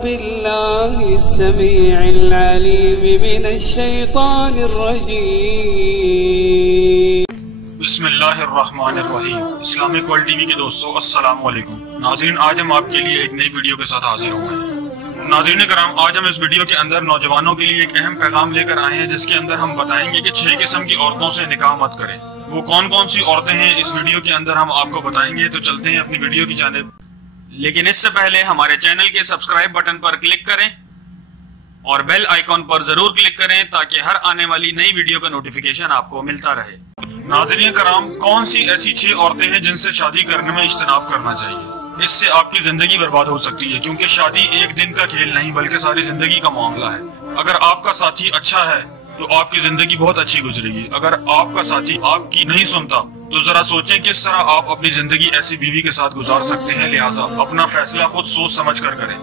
बिल्लाहि अस्समीइल अलीम मिनश्शैतानिर रजीम। बिस्मिल्लाहिर्रहमानिर्रहीम। Islamic world TV के दोस्तों अस्सलाम वालेकुम। नाज़रीन, आज हम आपके लिए एक नई वीडियो के साथ हाजिर हुए हैं। नाज़रीन कराम, आज हम इस वीडियो के अंदर नौजवानों के लिए एक अहम पैगाम लेकर आए हैं, जिसके अंदर हम बताएंगे कि 6 किस्म की औरतों से निकाह मत करें। वो कौन कौन सी औरतें हैं इस वीडियो के अंदर हम आपको बताएंगे। तो चलते हैं अपनी वीडियो की जानिब। लेकिन इससे पहले हमारे चैनल के सब्सक्राइब बटन पर क्लिक करें और बेल आइकॉन पर जरूर क्लिक करें ताकि हर आने वाली नई वीडियो का नोटिफिकेशन आपको मिलता रहे। नाज़रीन कराम, कौन सी ऐसी 6 औरतें हैं जिनसे शादी करने में इज्तनाब करना चाहिए। इससे आपकी जिंदगी बर्बाद हो सकती है, क्योंकि शादी एक दिन का खेल नहीं बल्कि सारी जिंदगी का मामला है। अगर आपका साथी अच्छा है तो आपकी जिंदगी बहुत अच्छी गुजरेगी। अगर आपका साथी आपकी नहीं सुनता तो जरा सोचें किस तरह आप अपनी जिंदगी ऐसी बीवी के साथ गुजार सकते हैं। लिहाजा अपना फैसला खुद सोच समझ कर करें।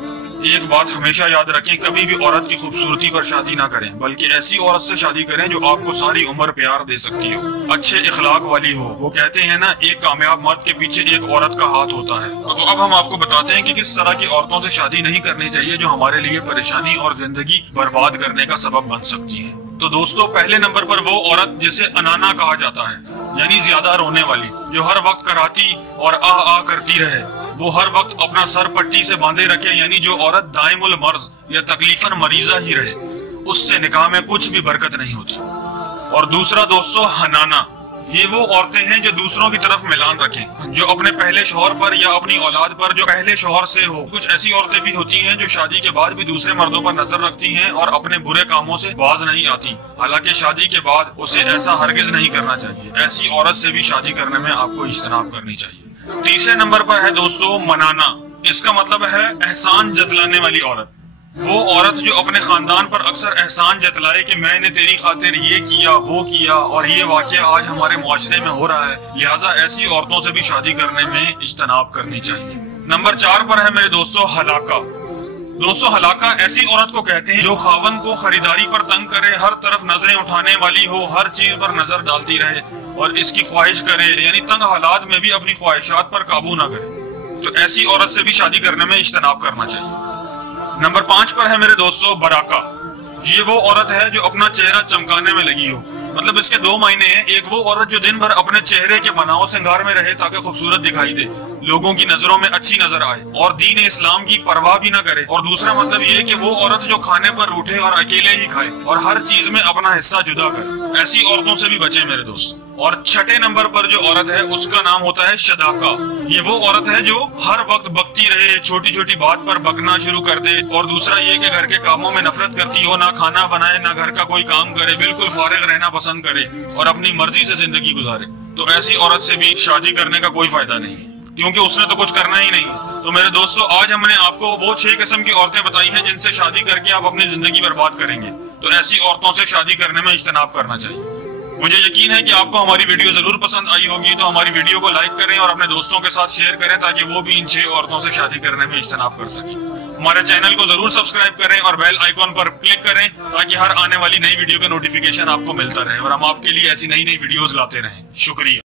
एक बात हमेशा याद रखें, कभी भी औरत की खूबसूरती पर शादी ना करें, बल्कि ऐसी औरत से शादी करें जो आपको सारी उम्र प्यार दे सकती हो, अच्छे इखलाक वाली हो। वो कहते हैं ना, एक कामयाब मर्द के पीछे एक औरत का हाथ होता है। तो अब हम आपको बताते हैं कि किस तरह की औरतों से शादी नहीं करनी चाहिए जो हमारे लिए परेशानी और जिंदगी बर्बाद करने का सबब बन सकती है। तो दोस्तों, पहले नंबर पर वो औरत जिसे अनाना कहा जाता है, यानी ज्यादा रोने वाली, जो हर वक्त कराती और आ करती रहे। वो हर वक्त अपना सर पट्टी से बांधे रखे, यानी जो औरत दाइमुल मर्ज या तकलीफन मरीजा ही रहे, उससे निकाह में कुछ भी बरकत नहीं होती। और दूसरा दोस्तों, हनाना। ये वो औरतें हैं जो दूसरों की तरफ मिलान रखें, जो अपने पहले शौहर पर या अपनी औलाद पर जो पहले शौहर से हो। कुछ ऐसी औरतें भी होती हैं जो शादी के बाद भी दूसरे मर्दों पर नजर रखती हैं और अपने बुरे कामों से बाज नहीं आती, हालांकि शादी के बाद उसे ऐसा हरगिज नहीं करना चाहिए। ऐसी औरत से भी शादी करने में आपको इज्तनाब करनी चाहिए। तीसरे नंबर पर है दोस्तों मनाना। इसका मतलब है एहसान जतलाने वाली औरत। वो औरत जो अपने खानदान पर अक्सर एहसान जतलाए कि मैंने तेरी खातिर ये किया वो किया और ये वाकया आज हमारे मुआशरे में हो रहा है। लिहाजा ऐसी औरतों से भी शादी करने में इज्तनाब करनी चाहिए। नंबर 4 पर है मेरे दोस्तों हलाका। दोस्तों, हलाका ऐसी औरत को कहते हैं जो खावन को खरीदारी पर तंग करे, हर तरफ नजरें उठाने वाली हो, हर चीज पर नजर डालती रहे और इसकी ख्वाहिश करे, यानी तंग हालात में भी अपनी ख्वाहिशात पर काबू ना करे। तो ऐसी औरत से भी शादी करने में इज्तनाब करना चाहिए। नंबर 5 पर है मेरे दोस्तों बराका। ये वो औरत है जो अपना चेहरा चमकाने में लगी हो। मतलब इसके 2 मायने हैं। एक वो औरत जो दिन भर अपने चेहरे के बनाव श्रृंगार में रहे ताकि खूबसूरत दिखाई दे, लोगों की नजरों में अच्छी नजर आए और दीन इस्लाम की परवाह भी ना करे। और दूसरा मतलब ये कि वो औरत जो खाने पर रूठे और अकेले ही खाए और हर चीज में अपना हिस्सा जुदा करे। ऐसी औरतों से भी बचे मेरे दोस्त। और 6ठे नंबर पर जो औरत है उसका नाम होता है शदाका। ये वो औरत है जो हर वक्त बकती रहे, छोटी छोटी बात पर बकना शुरू कर दे। और दूसरा ये कि घर के कामों में नफरत करती हो, ना खाना बनाए ना घर का कोई काम करे, बिल्कुल फारिग रहना पसंद करे और अपनी मर्जी से जिंदगी गुजारे। तो ऐसी औरत से भी शादी करने का कोई फायदा नहीं है, क्योंकि उसने तो कुछ करना ही नहीं। तो मेरे दोस्तों, आज हमने आपको वो 6 किस्म की औरतें बताई हैं जिनसे शादी करके आप अपनी जिंदगी बर्बाद करेंगे। तो ऐसी औरतों से शादी करने में इज्तनाब करना चाहिए। मुझे यकीन है कि आपको हमारी वीडियो जरूर पसंद आई होगी। तो हमारी वीडियो को लाइक करें और अपने दोस्तों के साथ शेयर करें ताकि वो भी इन 6 औरतों से शादी करने में इज्तनाब कर सके। हमारे चैनल को जरूर सब्सक्राइब करें और बेल आइकॉन पर क्लिक करें ताकि हर आने वाली नई वीडियो का नोटिफिकेशन आपको मिलता रहे और हम आपके लिए ऐसी नई वीडियोस लाते रहें। शुक्रिया।